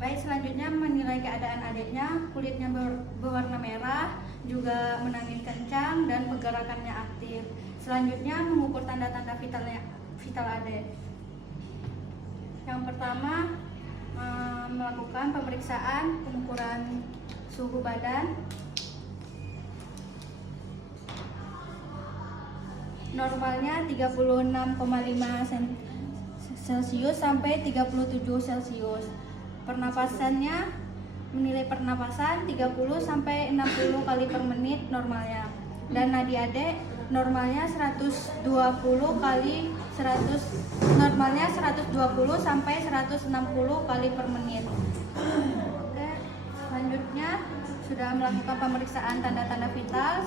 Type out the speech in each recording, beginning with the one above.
Baik, selanjutnya menilai keadaan adiknya. Kulitnya berwarna merah, juga menangis kencang dan pergerakannya aktif. Selanjutnya mengukur tanda-tanda vital adik. Yang pertama, melakukan pemeriksaan pengukuran suhu badan. Normalnya 36,5 Celcius sampai 37 Celcius. Pernapasannya, menilai pernapasan 30 sampai 60 kali per menit normalnya. Dan nadi adik normalnya 120 kali 100 normalnya 120 sampai 160 kali per menit. Oke, selanjutnya sudah melakukan pemeriksaan tanda-tanda vital.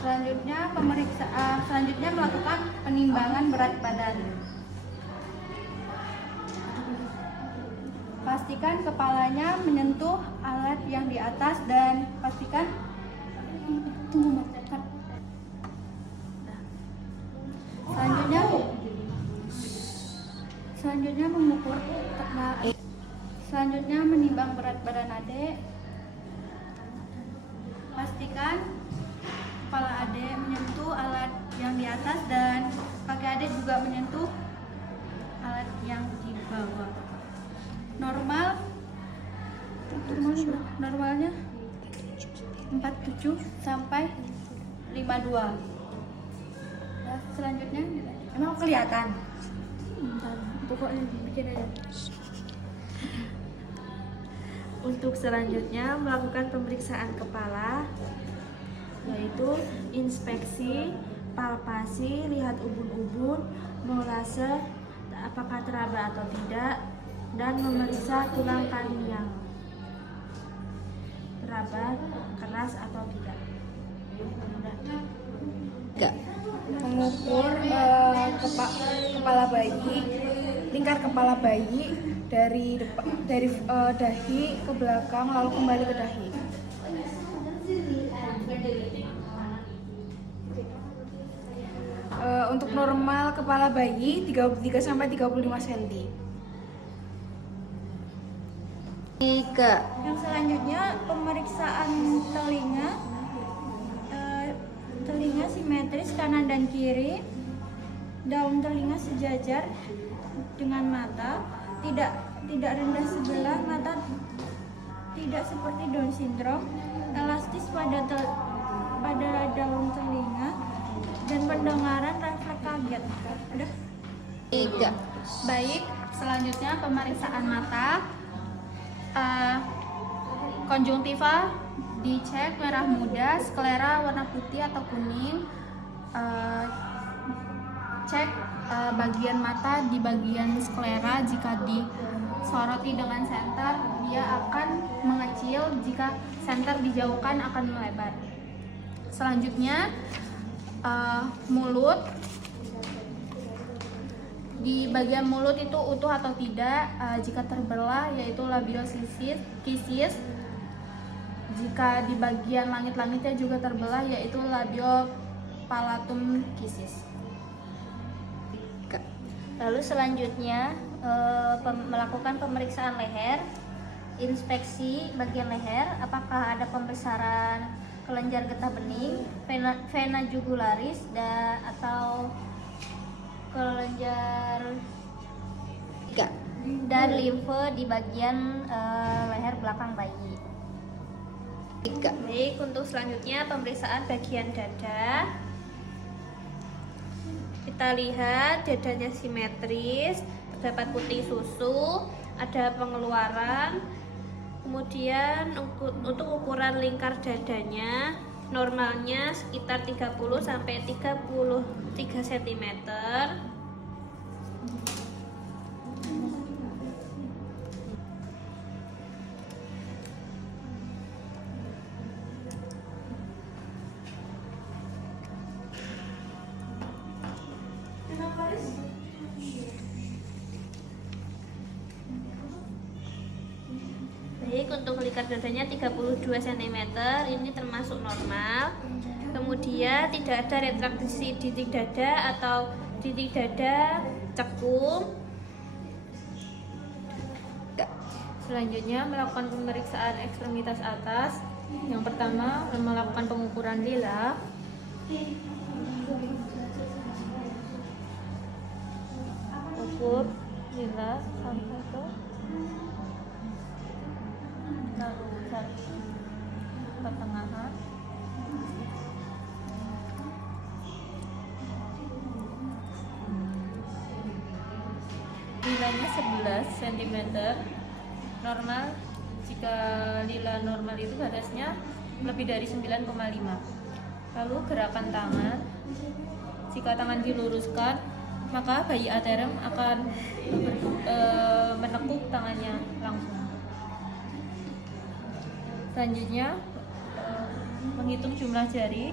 Selanjutnya melakukan penimbangan berat badan. Pastikan kepalanya menyentuh alat yang di atas dan pastikan Selanjutnya mengukur Selanjutnya menimbang berat badan adik. Pastikan kepala adik menyentuh alat yang di atas dan kaki adik juga menyentuh alat yang di bawah. Normalnya 47 sampai 52. Nah, selanjutnya Emang kelihatan? Pokoknya bikin aja. Untuk selanjutnya melakukan pemeriksaan kepala, yaitu inspeksi, palpasi, lihat ubun-ubun, molase apakah teraba atau tidak, dan memeriksa tulang kranial teraba, keras atau tidak. Mengukur kepala bayi, lingkar kepala bayi dari dahi ke belakang lalu kembali ke dahi. Untuk normal kepala bayi 33 sampai 35 cm. Yang selanjutnya pemeriksaan telinga. Telinga simetris kanan dan kiri. Daun telinga sejajar dengan mata, tidak rendah sebelah, mata tidak seperti Down syndrome, elastis pada daun telinga, dan pendengaran refleks kaget. Udah? 3. Baik, selanjutnya pemeriksaan mata. Konjungtiva dicek merah muda, sklera warna putih atau kuning. Cek bagian mata di bagian sklera, jika disoroti dengan senter dia akan mengecil, jika senter dijauhkan akan melebar. Selanjutnya mulut. Di bagian mulut itu utuh atau tidak, jika terbelah yaitu labial kisis. Jika di bagian langit-langitnya juga terbelah yaitu labial palatum kisis. Lalu selanjutnya melakukan pemeriksaan leher, inspeksi bagian leher, apakah ada pembesaran kelenjar getah bening, vena jugularis atau kelenjar dan limfe di bagian leher belakang bayi. Baik, untuk selanjutnya pemeriksaan bagian dada. Kita lihat dadanya simetris, terdapat putih susu, ada pengeluaran. Kemudian untuk ukuran lingkar dadanya normalnya sekitar 30 sampai 33 cm. Baik, untuk lingkar dadanya 32 cm, ini termasuk normal. Kemudian tidak ada retraksi titik dada atau titik dada cekung. Selanjutnya melakukan pemeriksaan ekstremitas atas. Yang pertama melakukan pengukuran lila. Ukur lila sampai ke pertengahan. Lilanya 11 cm normal. Jika lila normal itu batasnya lebih dari 9,5. Lalu gerakan tangan, jika tangan diluruskan maka bayi aterem akan menekuk tangannya langsung. Selanjutnya menghitung jumlah jari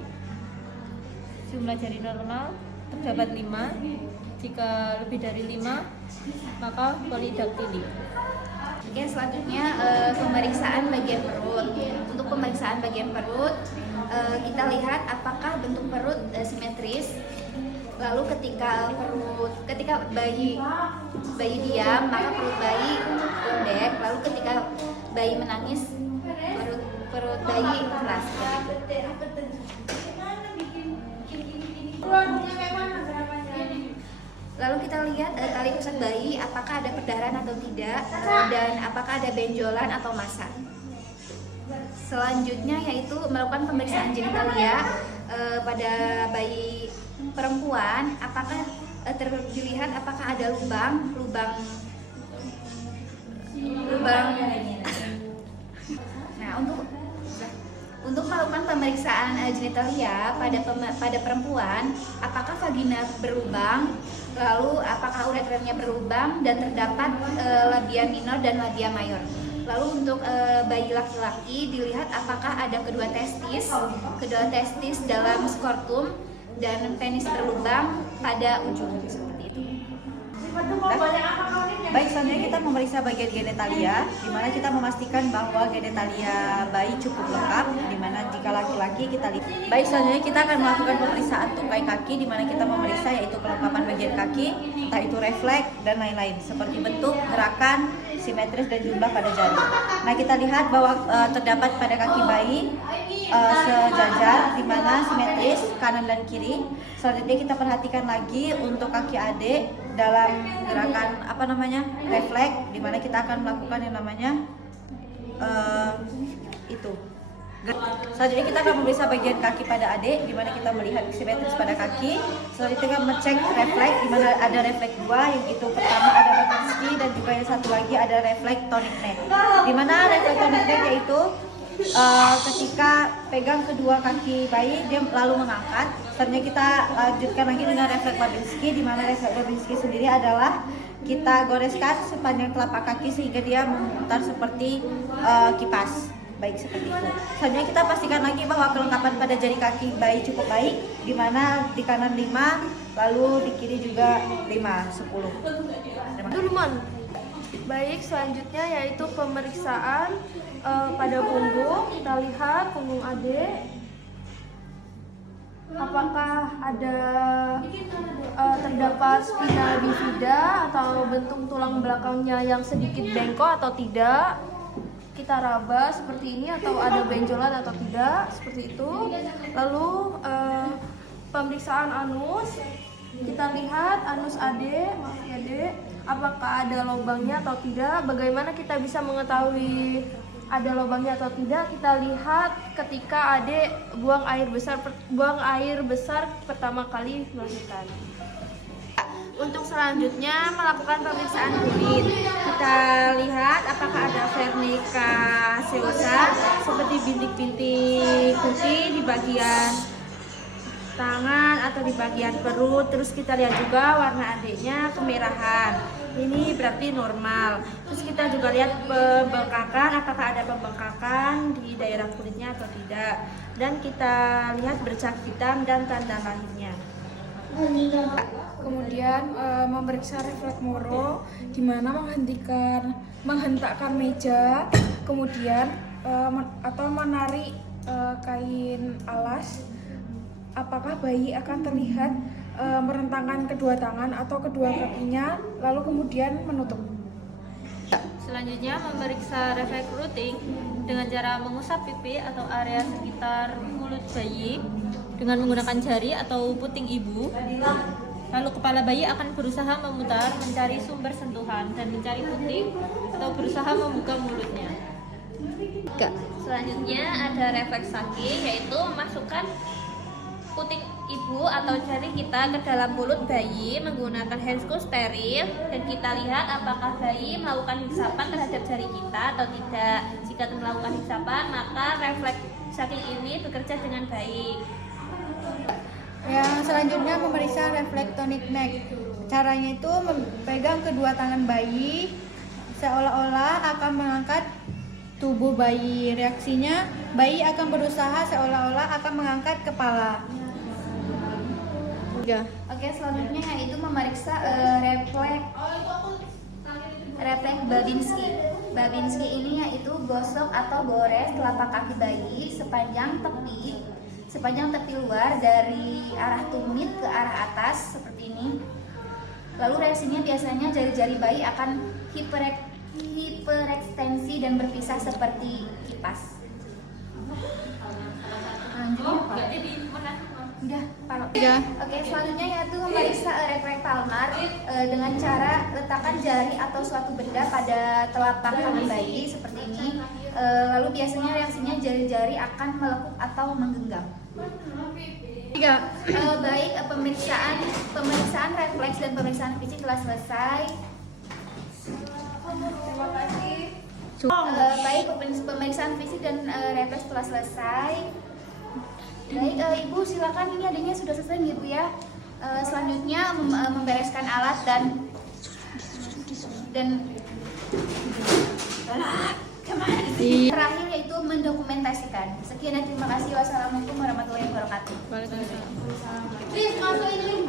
normal terdapat 5. Jika lebih dari 5 maka polidaktili. Oke, selanjutnya pemeriksaan bagian perut. Untuk pemeriksaan bagian perut, kita lihat apakah bentuk perut simetris. Lalu ketika bayi diam, maka perut bayi pendek. Lalu ketika bayi menangis, perut bayi keras. Lalu kita lihat tali pusat bayi apakah ada perdarahan atau tidak, dan apakah ada benjolan atau massa. Selanjutnya yaitu melakukan pemeriksaan genitalia pada bayi perempuan, apakah dilihat apakah ada lubang. Nah, untuk melakukan pemeriksaan genitalia pada perempuan, apakah vagina berlubang, lalu apakah uretranya berlubang dan terdapat labia minor dan labia mayor. Lalu untuk bayi laki-laki dilihat apakah ada kedua testis dalam skortum dan penis berlubang pada ujung, seperti itu. Baik, selanjutnya kita memeriksa bagian genitalia, di mana kita memastikan bahwa genitalia bayi cukup lengkap, di mana jika laki-laki kita lihat. Baik, selanjutnya kita akan melakukan pemeriksaan tungkai kaki, di mana kita memeriksa yaitu kelengkapan bagian kaki, entah itu refleks dan lain-lain, seperti bentuk, gerakan, simetris dan jumlah pada jari. Nah, kita lihat bahwa terdapat pada kaki bayi sejajar, di mana simetris kanan dan kiri. Selanjutnya kita perhatikan lagi untuk kaki adik dalam gerakan refleks, di mana kita akan melakukan yang namanya itu. Selanjutnya kita akan memeriksa bagian kaki pada adik, di mana kita melihat simetris pada kaki. Selanjutnya kita mengecek refleks, di mana ada refleks 2, yang itu pertama ada Babinski dan juga yang satu lagi ada refleks tonic neck. Di mana refleks tonic neck yaitu ketika pegang kedua kaki bayi dia lalu mengangkat. Selanjutnya kita lanjutkan lagi dengan refleks Babinski, di mana refleks Babinski sendiri adalah kita goreskan sepanjang telapak kaki sehingga dia memutar seperti kipas. Baik, seperti itu. Selanjutnya kita pastikan lagi bahwa kelengkapan pada jari kaki bayi cukup baik, di mana di kanan 5, lalu di kiri juga 5, 10. Baik, selanjutnya yaitu pemeriksaan pada punggung. Kita lihat punggung adik, apakah ada terdapat spina bifida atau bentuk tulang belakangnya yang sedikit bengkok atau tidak. Kita raba seperti ini, atau ada benjolan atau tidak, seperti itu. Lalu pemeriksaan anus, kita lihat anus adik, apakah ada lubangnya atau tidak. Bagaimana kita bisa mengetahui ada lubangnya atau tidak? Kita lihat ketika adik buang air besar pertama kali melahirkan. Untuk selanjutnya melakukan pemeriksaan kulit. Kita lihat apakah ada vernica seosa seperti bintik-bintik putih di bagian tangan atau di bagian perut. Terus kita lihat juga warna adiknya kemerahan. Ini berarti normal. Terus kita juga lihat pembengkakan, apakah ada pembengkakan di daerah kulitnya atau tidak. Dan kita lihat bercak hitam dan tanda lahirnya. Kemudian memeriksa refleks Moro, di mana menghentakkan meja, kemudian atau menarik kain alas. Apakah bayi akan terlihat merentangkan kedua tangan atau kedua kakinya, lalu kemudian menutup. Selanjutnya memeriksa refleks routing dengan cara mengusap pipi atau area sekitar mulut bayi dengan menggunakan jari atau puting ibu. Lalu kepala bayi akan berusaha memutar mencari sumber sentuhan dan mencari puting atau berusaha membuka mulutnya. Selanjutnya ada refleks kaki, yaitu memasukkan puting ibu atau jari kita ke dalam mulut bayi menggunakan handscoon steril, dan kita lihat apakah bayi melakukan hisapan terhadap jari kita atau tidak. Jika melakukan hisapan, maka refleks kaki ini bekerja dengan baik. Yang selanjutnya memeriksa refleks tonic neck. Caranya itu memegang kedua tangan bayi seolah-olah akan mengangkat tubuh bayi. Reaksinya, bayi akan berusaha seolah-olah akan mengangkat kepala. Oke, selanjutnya yaitu memeriksa refleks Babinski. Babinski ini yaitu gosok atau gores telapak kaki bayi sepanjang tepi luar dari arah tumit ke arah atas seperti ini. Lalu reaksinya biasanya jari-jari bayi akan hiperekstensi dan berpisah seperti kipas. Oke, selanjutnya yaitu memeriksa refleks palmar dengan cara letakkan jari atau suatu benda pada telapak tangan bayi seperti ini. Lalu biasanya reaksinya jari-jari akan melekuk atau menggenggam. Baik, pemeriksaan refleks dan pemeriksaan fisik telah selesai. Terima kasih. Baik, pemeriksaan fisik dan refleks telah selesai. Baik, Ibu silakan, ini adanya sudah selesai nih Bu ya. Selanjutnya membereskan alat dan terakhir yaitu mendokumentasikan. Sekian dan terima kasih. Wassalamualaikum warahmatullahi wabarakatuh. Waalaikumsalam. Please masuk ini.